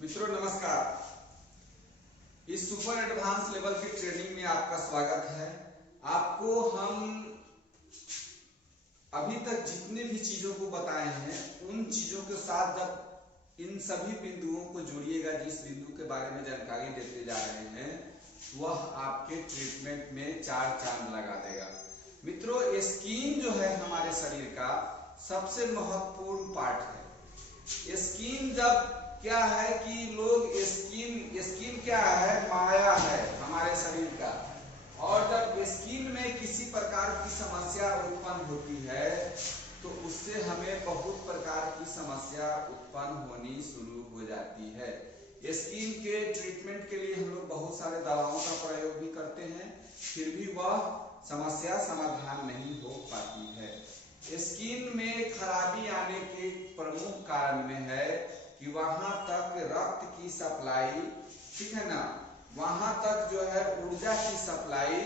मित्रों नमस्कार। इस सुपर एडवांस लेवल की ट्रेनिंग में आपका स्वागत है। आपको हम अभी तक जितने भी चीजों को बताए हैं उन चीजों के साथ जब इन सभी बिंदुओं को जोड़िएगा, जिस बिंदु के बारे में जानकारी देते जा रहे हैं वह आपके ट्रीटमेंट में चार चांद लगा देगा। मित्रों, स्किन जो है हमारे शरीर का सबसे महत्वपूर्ण पार्ट है। स्किन जब क्या है कि लोग स्किन क्या है, माया है हमारे शरीर का, और जब स्किन में किसी प्रकार की समस्या उत्पन्न होती है तो उससे हमें बहुत प्रकार की समस्या उत्पन्न होनी शुरू हो जाती है। स्किन के ट्रीटमेंट के लिए हम लोग बहुत सारे दवाओं का प्रयोग भी करते हैं, फिर भी वह समस्या समाधान नहीं हो पाती है। स्किन में खराबी आने के प्रमुख कारण में है कि वहां तक रक्त की सप्लाई, ठीक है ना, वहां तक जो है ऊर्जा की सप्लाई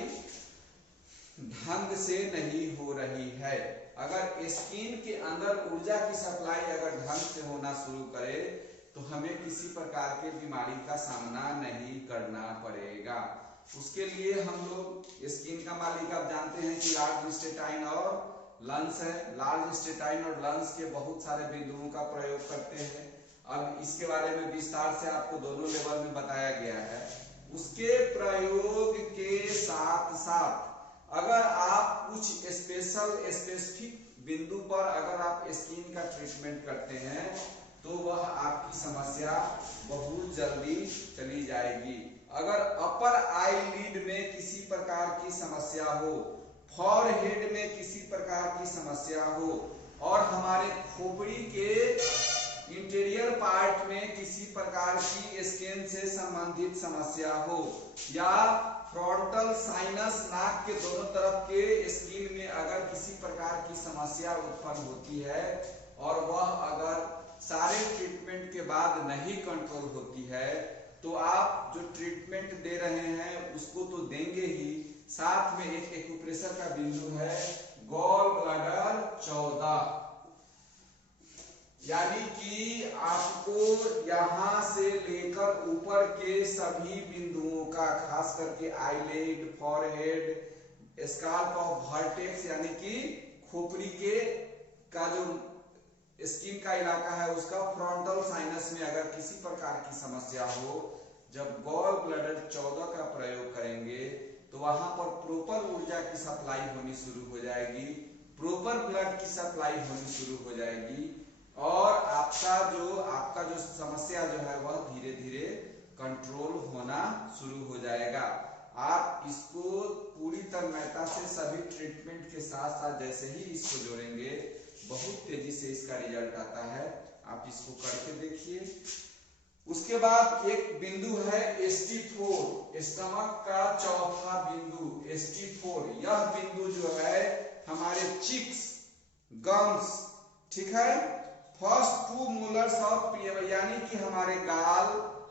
ढंग से नहीं हो रही है। अगर स्किन के अंदर ऊर्जा की सप्लाई अगर ढंग से होना शुरू करे तो हमें किसी प्रकार के बीमारी का सामना नहीं करना पड़ेगा। उसके लिए हम लोग स्किन का मालिक आप जानते हैं कि लार्ज इंटेस्टाइन और लंग्स है। लार्ज इंटेस्टाइन और लंग्स के बहुत सारे बिंदुओं का प्रयोग करते हैं। अब इसके बारे में विस्तार से आपको दोनों लेवल में बताया गया है। उसके प्रयोग के साथ साथ अगर आप कुछ स्पेसिफिक बिंदु पर अगर आप स्किन का ट्रीटमेंट करते हैं तो वह आपकी समस्या बहुत जल्दी चली जाएगी। अगर अपर आईलिड में किसी प्रकार की समस्या हो, फॉरहेड में किसी प्रकार की समस्या हो, और हमारे खोपड़ी के इंटीरियर पार्ट में किसी प्रकार की स्किन से संबंधित समस्या हो, या फ्रंटल साइनस नाक के दोनों तरफ के स्किन में अगर किसी प्रकार की समस्या उत्पन्न होती है और वह अगर सारे ट्रीटमेंट के बाद नहीं कंट्रोल होती है तो आप जो ट्रीटमेंट दे रहे हैं उसको तो देंगे ही, साथ में एक एक्यूप्रेशर का बिंदु है गॉल ब्लैडर 14, यानी कि आपको यहां से लेकर ऊपर के सभी बिंदुओं का, खास करके eyelid, forehead, scalp of vertex यानी कि खोपड़ी के का जो स्किन का इलाका है उसका, फ्रंटल साइनस में अगर किसी प्रकार की समस्या हो, जब गॉल ब्लैडर 14 का प्रयोग करेंगे तो वहां पर प्रॉपर ऊर्जा की सप्लाई होनी शुरू हो जाएगी, प्रॉपर ब्लड की सप्लाई होनी शुरू हो जाएगी, और आपका जो समस्या जो है वह धीरे धीरे कंट्रोल होना शुरू हो जाएगा। आप इसको पूरी तन्मयता से सभी ट्रीटमेंट के साथ साथ जैसे ही इसको जोड़ेंगे बहुत तेजी से इसका रिजल्ट आता है। आप इसको करके देखिए। उसके बाद एक बिंदु है ST4, स्टमक का चौथा बिंदु ST4। यह बिंदु जो है हमारे चिक्स, गम्स, ठीक है, फर्स्ट 2 मोलर्स ऑफ, यानी कि हमारे गाल,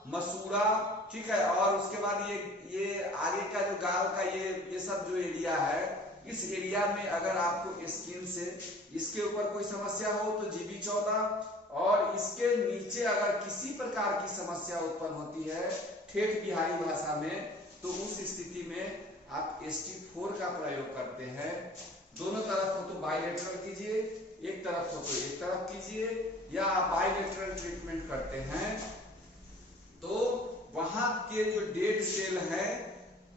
मसूड़ा, ठीक है, और उसके बाद ये आगे का जो गाल का ये सब जो एरिया है, इस एरिया में अगर आपको स्किन से इसके ऊपर कोई समस्या हो तो GB14, और इसके नीचे अगर किसी प्रकार की समस्या उत्पन्न होती है ठेठ बिहारी भाषा में तो उस स्थिति में आप ST4 का प्रयोग करते हैं। दोनों तरफ हो तो बाइलेटरल कीजिए, एक तरफ हो तो एक तरफ कीजिए, या आप बाइलेटरल ट्रीटमेंट करते हैं तो वहां के जो डेड सेल है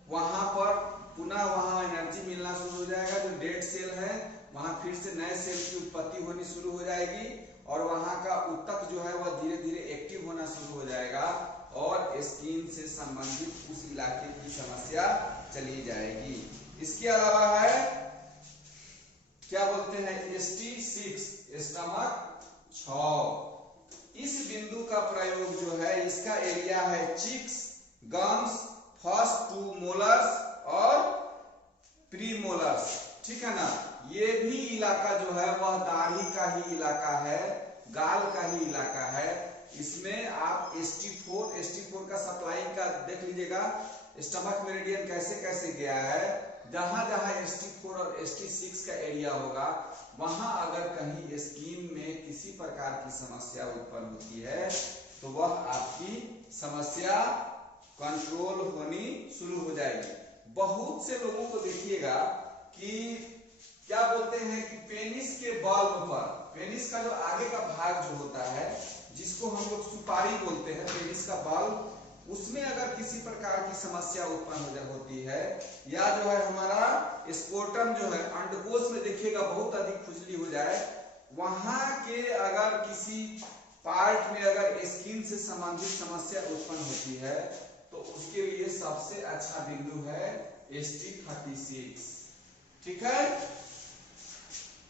वहां पर पुनः वहां एनर्जी मिलना शुरू हो जाएगा। जो डेड सेल है वहां फिर से नए सेल की उत्पत्ति होनी शुरू हो जाएगी, और वहां का ऊतक जो है वह धीरे धीरे एक्टिव होना शुरू हो जाएगा, और स्किन से संबंधित उस इलाके की समस्या चली जाएगी। इसके अलावा है क्या बोलते हैं ST6, स्टमक 6। इस बिंदु का प्रयोग जो है, इसका एरिया है चिक्स, गम्स, फर्स्ट 2 मोलर्स और प्रीमोलर्स, ठीक है ना। ये भी इलाका जो है वह दाढ़ी का ही इलाका है, गाल का ही इलाका है। इसमें आप ST4 का सप्लाई का देख लीजिएगा, स्टमक मेरिडियन कैसे कैसे गया है। जहां जहां ST4 और ST6 का एरिया होगा वहां अगर कहीं स्किन में किसी प्रकार की समस्या उत्पन्न होती है तो वह आपकी समस्या कंट्रोल होनी शुरू हो जाएगी। बहुत से लोगों को देखिएगा कि क्या बोलते हैं कि पेनिस के बल्ब पर, पेनिस का जो आगे का भाग जो होता है जिसको हम लोग सुपारी बोलते हैं, पेनिस का बल्ब, उसमें अगर किसी प्रकार की समस्या उत्पन्न होती है या जो है हमारा स्कोर्टम जो है अंडकोश में देखिएगा बहुत अधिक खुजली हो जाए, वहां के अगर किसी पार्ट में अगर स्किन से संबंधित समस्या उत्पन्न होती है तो उसके लिए सबसे अच्छा बिंदु है ST36। ठीक है,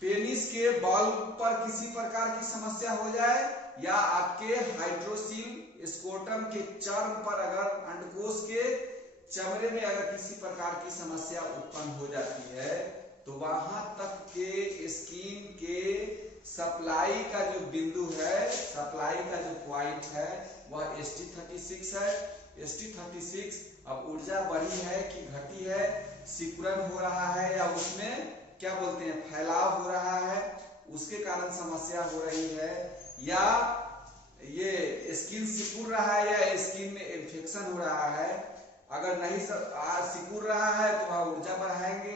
पेनिस के बल्ब पर किसी प्रकार की समस्या हो जाए या आपके हाइड्रोसिल स्कोर्टम के चर्म पर अगर अंडकोश के चमड़े में अगर किसी प्रकार की समस्या उत्पन्न हो जाती है तो वहां तक के स्किन के सप्लाई का जो बिंदु है, सप्लाई का जो पॉइंट है वह ST36 है। ST36 अब ऊर्जा बढ़ी है कि घटी है, सिकुड़न हो रहा है या उसमें क्या बोलते हैं फैलाव हो रहा है, उसके कारण समस्या हो रही है, या ये स्किन सिकुड़ रहा है या स्किन में इन्फेक्शन हो रहा है। अगर नहीं सिकुड़ रहा है तो वह ऊर्जा बढ़ाएंगे,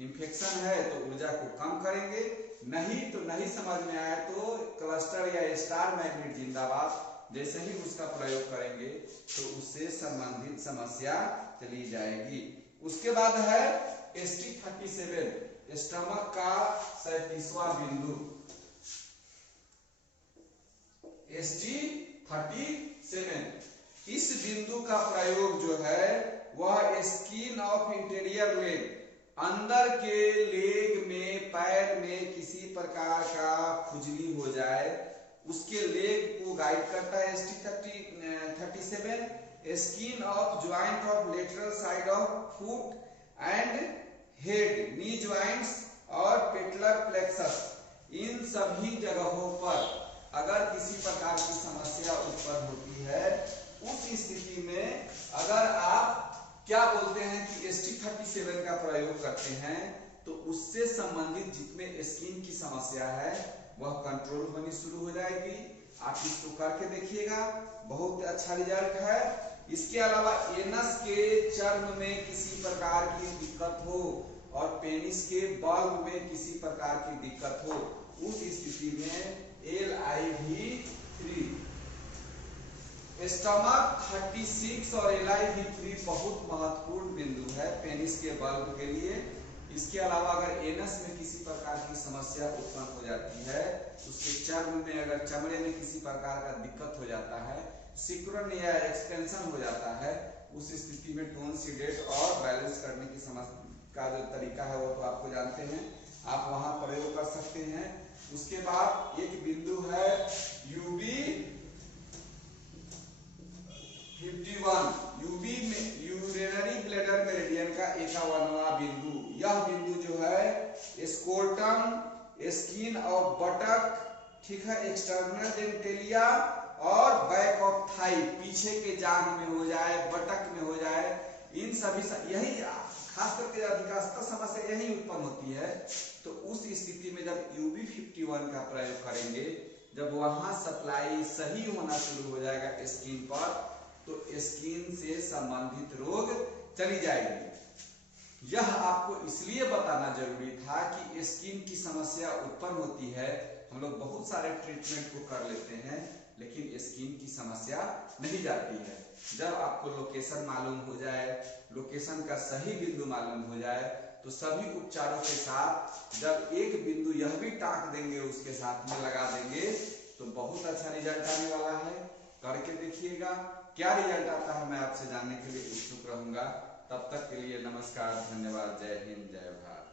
इन्फेक्शन है तो ऊर्जा को कम करेंगे, नहीं तो नहीं समझ में आए तो क्लस्टर या स्टार मैग्नेट जिंदाबाद जैसे ही उसका प्रयोग करेंगे तो उससे संबंधित समस्या चली जाएगी। उसके बाद है ST37, स्टमक का 37वां बिंदु ST37। इस बिंदु का प्रयोग जो है वह स्किन ऑफ इंटीरियर लेग, अंदर के लेग में पैर में किसी प्रकार का खुजली हो जाए उसके लेग को गाइड करता है ST37। Skin of joint of lateral side of foot and head, knee joints और पेटलर प्लेक्सस, इन सभी जगहों पर अगर किसी प्रकार की समस्या उत्पन्न होती है उस स्थिति में अगर आप क्या बोलते हैं कि ST37 का प्रयोग करते हैं तो उससे संबंधित जितने स्किन की समस्या है वह कंट्रोल होनी शुरू हो जाएगी। आप इसको करके देखिएगा, बहुत अच्छा रिजल्ट है। इसके अलावा एनस के चर्म में किसी प्रकार की दिक्कत हो और पेनिस के बल्ब में किसी प्रकार की दिक्कत हो, उस स्थिति में LIV3, स्टमक 36 और LIV3 बहुत महत्वपूर्ण बिंदु है पेनिस के बल्ब के लिए। इसके अलावा अगर एनस में किसी प्रकार की समस्या उत्पन्न हो जाती है, उसके चर्म में अगर चमड़े में किसी प्रकार का दिक्कत हो जाता है, सिकुड़न या एक्सपेंशन हो जाता है, उस स्थिति में टोन सीडेट और बैलेंस करने की समस्या का जो तरीका है वो तो आपको जानते हैं, आप वहां प्रयोग कर सकते हैं। उसके बाद एक बिंदु है UB51, यूबी में यूरिनरी ब्लैडर मेरिडियन का 51वां बिंदु। यह बिंदु जो है स्कोर्टम, स्किन ऑफ बटक, ठीक है, एक्सटर्नल जेनिटलिया और बैक ऑफ थाई, पीछे के जांघ में हो जाए, बटक में हो जाए, इन सभी यही खास करके अधिकांशतः समस्या यही उत्पन्न होती है। तो उस स्थिति में जब UB51 का प्रयोग करेंगे, जब वहां सप्लाई सही होना शुरू हो जाएगा स्किन पर, तो स्किन से संबंधित रोग चली जाएगी। यह आपको इसलिए बताना जरूरी था कि स्किन की समस्या उत्पन्न होती है, हम लोग बहुत सारे ट्रीटमेंट को कर लेते हैं लेकिन स्किन की समस्या नहीं जाती है। जब आपको लोकेशन मालूम हो जाए, लोकेशन का सही बिंदु मालूम हो जाए, तो सभी उपचारों के साथ जब एक बिंदु यह भी टाँक देंगे, उसके साथ में लगा देंगे, तो बहुत अच्छा रिजल्ट आने वाला है। करके देखिएगा, क्या रिजल्ट आता है मैं आपसे जानने के लिए उत्सुक रहूंगा। तब तक के लिए नमस्कार, धन्यवाद, जय हिंद, जय भारत।